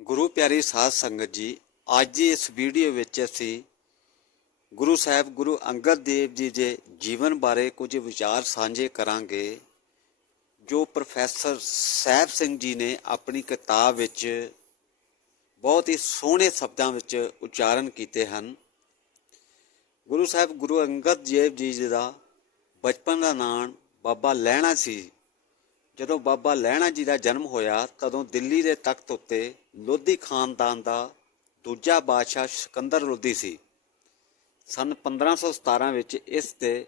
ਗੁਰੂ ਪਿਆਰੀ ਸਾਧ ਸੰਗਤ ਜੀ, ਅੱਜ ਦੀ ਇਸ ਵੀਡੀਓ ਵਿੱਚ ਅਸੀਂ ਗੁਰੂ ਸਾਹਿਬ ਗੁਰੂ ਅੰਗਦ ਦੇਵ ਜੀ ਦੇ ਜੀਵਨ ਬਾਰੇ ਕੁਝ ਵਿਚਾਰ ਸਾਂਝੇ ਕਰਾਂਗੇ, ਜੋ ਪ੍ਰੋਫੈਸਰ ਸਾਹਿਬ ਸਿੰਘ ਜੀ ਨੇ ਆਪਣੀ ਕਿਤਾਬ ਵਿੱਚ ਬਹੁਤ ਹੀ ਸੋਹਣੇ ਸ਼ਬਦਾਂ ਵਿੱਚ ਉਚਾਰਨ ਕੀਤੇ ਹਨ। ਗੁਰੂ ਸਾਹਿਬ ਗੁਰੂ ਅੰਗਦ ਦੇਵ ਜੀ ਦਾ ਬਚਪਨ ਦਾ ਨਾਂ ਬਾਬਾ ਲਹਿਣਾ ਸੀ। ਜਦੋਂ ਬਾਬਾ ਲਹਿਣਾ ਜੀ ਦਾ ਜਨਮ ਹੋਇਆ, ਤਦੋਂ ਦਿੱਲੀ ਦੇ ਤਖਤ ਉੱਤੇ ਲੋਧੀ ਖਾਨਦਾਨ ਦਾ ਦੂਜਾ ਬਾਦਸ਼ਾਹ ਸਿਕੰਦਰ ਲੋਧੀ ਸੀ। ਸਨ 1517 ਵਿੱਚ ਇਸ ਦੇ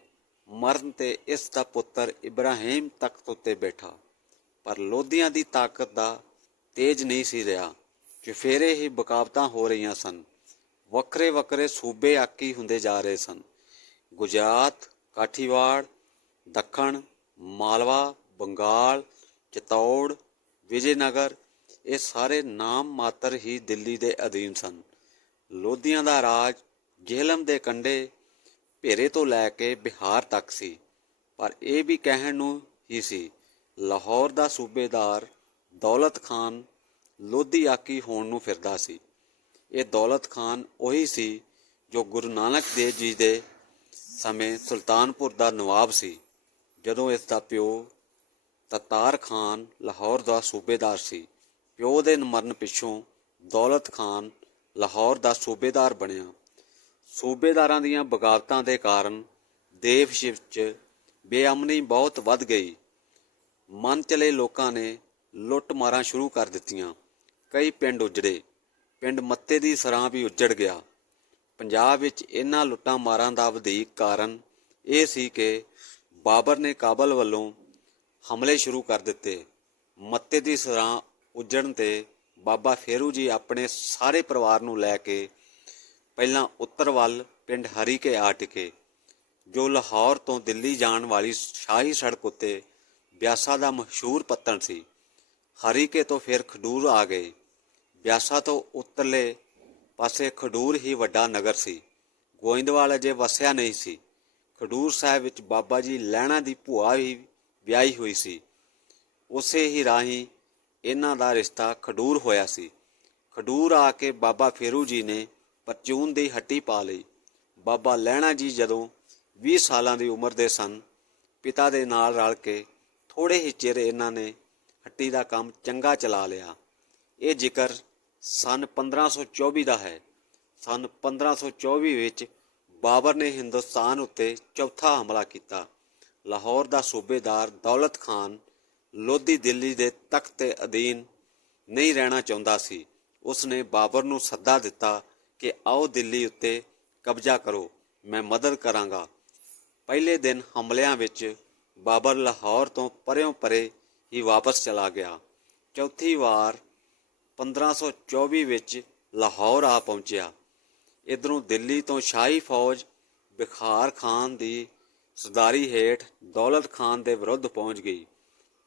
ਮਰਨ ਤੇ ਇਸ ਦਾ ਪੁੱਤਰ ਇਬਰਾਹੀਮ ਤਖਤ ਉੱਤੇ ਬੈਠਾ। ਪਰ ਲੋਧੀਆਂ ਦੀ ਤਾਕਤ ਦਾ ਤੇਜ ਨਹੀਂ ਸੀ ਰਿਹਾ ਚਫੇਰੇ ਹੀ ਬਕਾਵਤਾਂ ਹੋ ਰਹੀਆਂ ਸਨ। ਵੱਖਰੇ ਵੱਖਰੇ ਸੂਬੇ ਆਕੀ ਹੁੰਦੇ ਜਾ ਰਹੇ ਸਨ। ਗੁਜਰਾਤ, ਕਾਠੀਵਾੜ, ਦੱਖਣ, ਮਾਲਵਾ ਬੰਗਾਲ, ਚਿਤੌੜ, ਵਿਜੇਨਗਰ, ਇਹ ਸਾਰੇ ਨਾਮ ਮਾਤਰ ਹੀ ਦਿੱਲੀ ਦੇ ਅਧੀਨ ਸਨ। ਲੋਧੀਆਂ ਦਾ ਰਾਜ ਜੇਹਲਮ ਦੇ ਕੰਢੇ ਭੇਰੇ ਤੋਂ ਲੈ ਕੇ ਬਿਹਾਰ ਤੱਕ ਸੀ, ਪਰ ਇਹ ਵੀ ਕਹਿਣ ਨੂੰ ਹੀ ਸੀ, ਲਾਹੌਰ ਦਾ ਸੂਬੇਦਾਰ ਦੌਲਤ ਖਾਨ ਲੋਧੀ ਆਕੀ ਹੋਣ ਨੂੰ ਫਿਰਦਾ ਸੀ। ਇਹ ਦੌਲਤ ਖਾਨ ਉਹੀ ਸੀ ਜੋ ਗੁਰੂ ਨਾਨਕ ਦੇਵ ਜੀ ਦੇ ਸਮੇਂ ਸੁਲਤਾਨਪੁਰ ਦਾ ਨਵਾਬ ਸੀ, ਜਦੋਂ ਇਸ ਦਾ ਪਿਓ ਤਤਾਰ ਖਾਨ ਲਾਹੌਰ ਦਾ ਸੂਬੇਦਾਰ ਸੀ। ਪਿਓ ਦੇ ਮਰਨ ਪਿੱਛੋਂ ਦੌਲਤ ਖਾਨ ਲਾਹੌਰ ਦਾ ਸੂਬੇਦਾਰ ਬਣਿਆ। ਸੂਬੇਦਾਰਾਂ ਦੀਆਂ ਬਗਾਵਤਾਂ ਦੇ ਕਾਰਨ ਦੇਸ਼ ਵਿੱਚ ਬੇਅਮਨੀ ਬਹੁਤ ਵੱਧ ਗਈ। ਮਨ ਚਲੇ ਲੋਕਾਂ ਨੇ ਲੁੱਟ ਮਾਰਾਂ ਸ਼ੁਰੂ ਕਰ ਦਿੱਤੀਆਂ। ਕਈ ਪਿੰਡ ਉਜੜੇ। ਪਿੰਡ ਮੱਤੇ ਦੀ ਸਰਾਂ ਵੀ ਉੱਜੜ ਗਿਆ। ਪੰਜਾਬ ਵਿੱਚ ਇਹਨਾਂ ਲੁੱਟਾਂ ਮਾਰਾਂ ਦਾ ਵਧੇਕ ਕਾਰਨ ਇਹ ਸੀ ਕਿ ਬਾਬਰ ਨੇ ਕਾਬਲ ਵੱਲੋਂ ਹਮਲੇ ਸ਼ੁਰੂ ਕਰ ਦਿੱਤੇ। ਮੱਤੇ ਦੀ ਸਰਾਂ ਉੱਜਣ ਤੇ ਬਾਬਾ ਫੇਰੂ ਜੀ ਆਪਣੇ ਸਾਰੇ ਪਰਿਵਾਰ ਨੂੰ ਲੈ ਕੇ ਪਹਿਲਾਂ ਉੱਤਰ ਵੱਲ ਪਿੰਡ ਹਰੀਕੇ ਆ ਟਿਕੇ, ਜੋ ਲਾਹੌਰ ਤੋਂ ਦਿੱਲੀ ਜਾਣ ਵਾਲੀ ਸ਼ਾਹੀ ਸੜਕ ਉੱਤੇ ਬਿਆਸਾ ਦਾ ਮਸ਼ਹੂਰ ਪੱਤਣ ਸੀ। ਹਰੀਕੇ ਤੋਂ ਫਿਰ ਖਡੂਰ ਆ ਗਏ। ਬਿਆਸਾ ਤੋਂ ਉੱਤਰਲੇ ਪਾਸੇ ਖਡੂਰ ਹੀ ਵੱਡਾ ਨਗਰ ਸੀ। ਗੋਇੰਦਵਾਲ ਅਜੇ ਵਸਿਆ ਨਹੀਂ ਸੀ। ਖਡੂਰ ਸਾਹਿਬ ਵਿੱਚ ਬਾਬਾ ਜੀ ਲਹਿਣਾ ਦੀ ਭੂਆ ਵੀ ਵਿਆਹੀ ਹੋਈ ਸੀ। ਉਸੇ ਹੀ ਰਾਹੀਂ ਇਹਨਾਂ ਦਾ ਰਿਸ਼ਤਾ ਖਡੂਰ ਹੋਇਆ ਸੀ। ਖਡੂਰ ਆ ਕੇ ਬਾਬਾ ਫੇਰੂ ਜੀ ਨੇ ਪਰਚੂਨ ਦੀ ਹੱਟੀ ਪਾ ਲਈ। ਬਾਬਾ ਲਹਿਣਾ ਜੀ ਜਦੋਂ 20 ਸਾਲਾਂ ਦੀ ਉਮਰ ਦੇ ਸਨ, ਪਿਤਾ ਦੇ ਨਾਲ ਰਲ ਕੇ ਥੋੜੇ ਹੀ ਚਿਰ ਇਹਨਾਂ ਨੇ ਹੱਟੀ ਦਾ ਕੰਮ ਚੰਗਾ ਚਲਾ ਲਿਆ। ਇਹ ਜ਼ਿਕਰ ਸਨ 1524 ਦਾ ਹੈ। ਸਨ 1524 ਵਿੱਚ ਬਾਬਰ ਨੇ ਹਿੰਦੁਸਤਾਨ ਉੱਤੇ ਚੌਥਾ ਹਮਲਾ ਕੀਤਾ। ਲਾਹੌਰ ਦਾ ਸੂਬੇਦਾਰ ਦੌਲਤ ਖਾਨ ਲੋਧੀ ਦਿੱਲੀ ਦੇ ਤਖਤ ਦੇ ਅਧੀਨ ਨਹੀਂ ਰਹਿਣਾ ਚਾਹੁੰਦਾ ਸੀ। ਉਸ ਨੇ ਬਾਬਰ ਨੂੰ ਸੱਦਾ ਦਿੱਤਾ ਕਿ ਆਓ ਦਿੱਲੀ ਉੱਤੇ ਕਬਜ਼ਾ ਕਰੋ, ਮੈਂ ਮਦਦ ਕਰਾਂਗਾ। ਪਹਿਲੇ ਦਿਨ ਹਮਲਿਆਂ ਵਿੱਚ ਬਾਬਰ ਲਾਹੌਰ ਤੋਂ ਪਰਿਓਂ ਪਰੇ ਹੀ ਵਾਪਸ ਚਲਾ ਗਿਆ। ਚੌਥੀ ਵਾਰ 1524 ਵਿੱਚ ਲਾਹੌਰ ਆ ਪਹੁੰਚਿਆ। ਇਧਰੋਂ ਦਿੱਲੀ ਤੋਂ ਸ਼ਾਹੀ ਫੌਜ ਬਿਖਾਰ ਖਾਨ ਦੀ ਸਰਦਾਰੀ ਹੇਠ ਦੌਲਤ ਖਾਨ ਦੇ ਵਿਰੁੱਧ ਪਹੁੰਚ ਗਈ।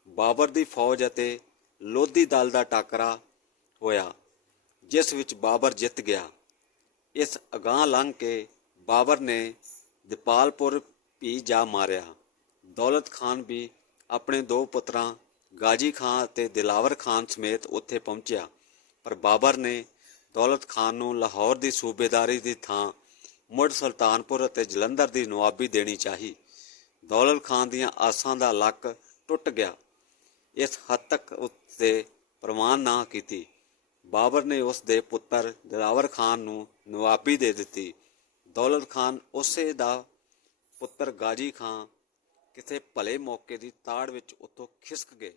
ਬਾਬਰ ਦੀ ਫੌਜ ਅਤੇ ਲੋਧੀ ਦਲ ਦਾ ਟਾਕਰਾ ਹੋਇਆ, ਜਿਸ ਵਿੱਚ ਬਾਬਰ ਜਿੱਤ ਗਿਆ। ਇਸ ਅਗਾਹ ਲੰਘ ਕੇ ਬਾਬਰ ਨੇ ਦੀਪਾਲਪੁਰ ਵੀ ਜਾ ਮਾਰਿਆ। ਦੌਲਤ ਖਾਨ ਵੀ ਆਪਣੇ ਦੋ ਪੁੱਤਰਾਂ, ਗਾਜੀ ਖਾਨ ਅਤੇ ਦਿਲਾਵਰ ਖਾਨ ਸਮੇਤ ਉੱਥੇ ਪਹੁੰਚਿਆ। ਪਰ ਬਾਬਰ ਨੇ ਦੌਲਤ ਖਾਨ ਨੂੰ ਲਾਹੌਰ ਦੀ ਸੂਬੇਦਾਰੀ ਦੀ ਥਾਂ ਮੁੜ ਸੁਲਤਾਨਪੁਰ ਅਤੇ ਜਲੰਧਰ ਦੀ ਨਵਾਬੀ ਦੇਣੀ ਚਾਹੀ। ਦੌਲਤ ਖਾਨ ਦੀਆਂ ਆਸਾਂ ਦਾ ਲੱਕ ਟੁੱਟ ਗਿਆ। ਇਸ ਹੱਦ ਤੱਕ ਉੱਤੇ ਪ੍ਰਮਾਨ ਨਾ ਕੀਤੀ। ਬਾਬਰ ਨੇ ਉਸ ਦੇ ਪੁੱਤਰ ਦਿਲਾਵਰ ਖਾਨ ਨੂੰ ਨਵਾਬੀ ਦੇ ਦਿੱਤੀ। ਦੌਲਤ ਖਾਨ ਉਸੇ ਦਾ ਪੁੱਤਰ ਗਾਜੀ ਖਾਨ ਕਿਸੇ ਭਲੇ ਮੌਕੇ ਦੀ ਤਾੜ ਵਿੱਚ ਉੱਥੋਂ ਖਿਸਕ ਗਏ।